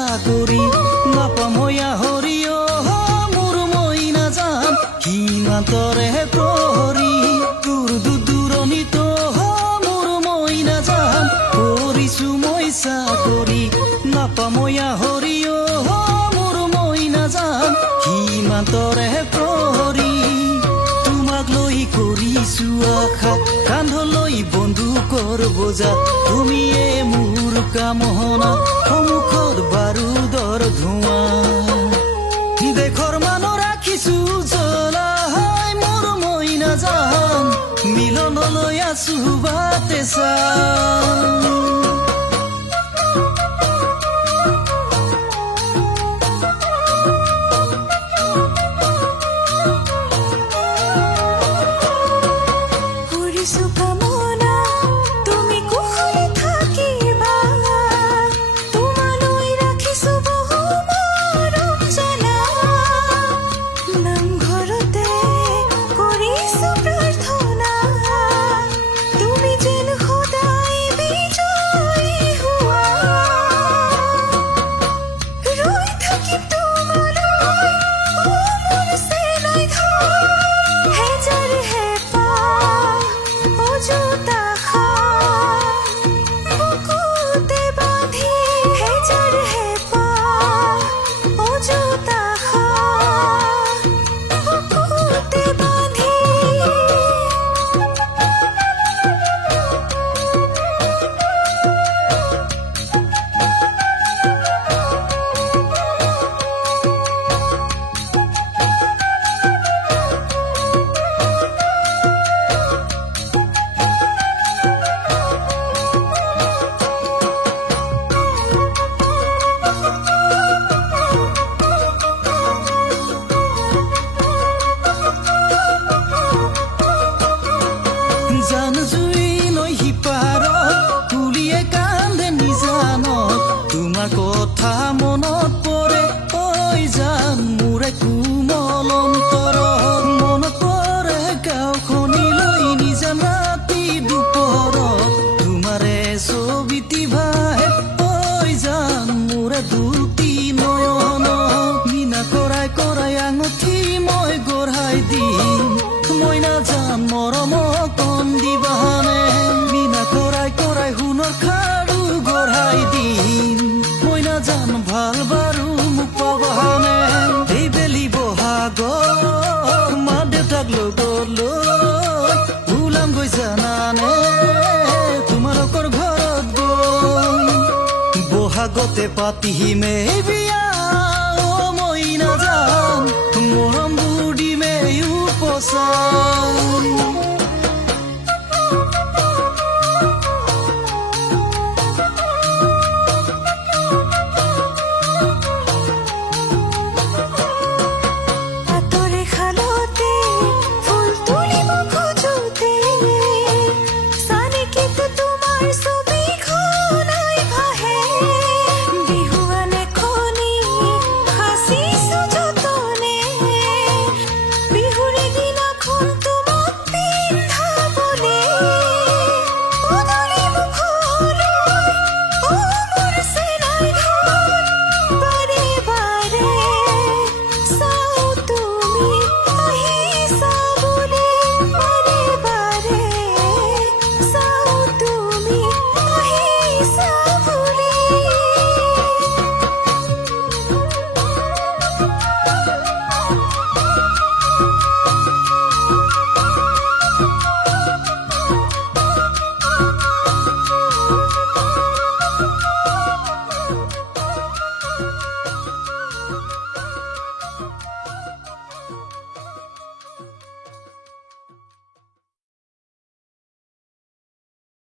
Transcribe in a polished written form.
চাকৰি নাপাময়া হৰিয় মোৰ মইনা জান সীমান্তৰে প্ৰহৰী দূৰ দূৰণিত মোৰ মইনা জান কৰিছো মই চাকৰি নাপাময়া হৰিয় মোৰ মইনা জান সীমান্তৰে প্ৰহৰী তোমাক লৈ কৰিছো আশা কান্ধলৈ বন্দুকৰ বোজা তুমিয়ে মোৰ কামনা সন্মুখত বাৰুদৰ ধোঁৱা দেশৰ মানুহ ৰাখিছো জ্বলাই মোৰ মইনা জান মিলনলৈ আছো বাটে চাই জান জুই নৈ সিপাৰত তুলিয়ে কান্দে নিজানত তোমাৰ কথা মনত পৰে ঐ জান মোৰে কোমল অন্তৰত মনত পৰে গাঁওখনিলৈ নিজান ৰাতি দুপৰত তোমাৰে ছবিটি ভাহে ঐ জান মোৰে দুটি নয়ন মিনা কৰাই কৰাই আঙুঠি মই গঢ়াই দিম মইনা জান মৰমক দিবানে মিনা কৰাই কৰাই সোণৰ খাৰু গঢ়াই দিম মইনা জান ভাল বাৰু মোক পাবানে এই বেলি বহাগৰ মা দেউতাক লগত লৈ ওলাম গৈ জানানে তোমালোকৰ ঘৰত গৈ বহাগতে পাতিহিম এই বিয়া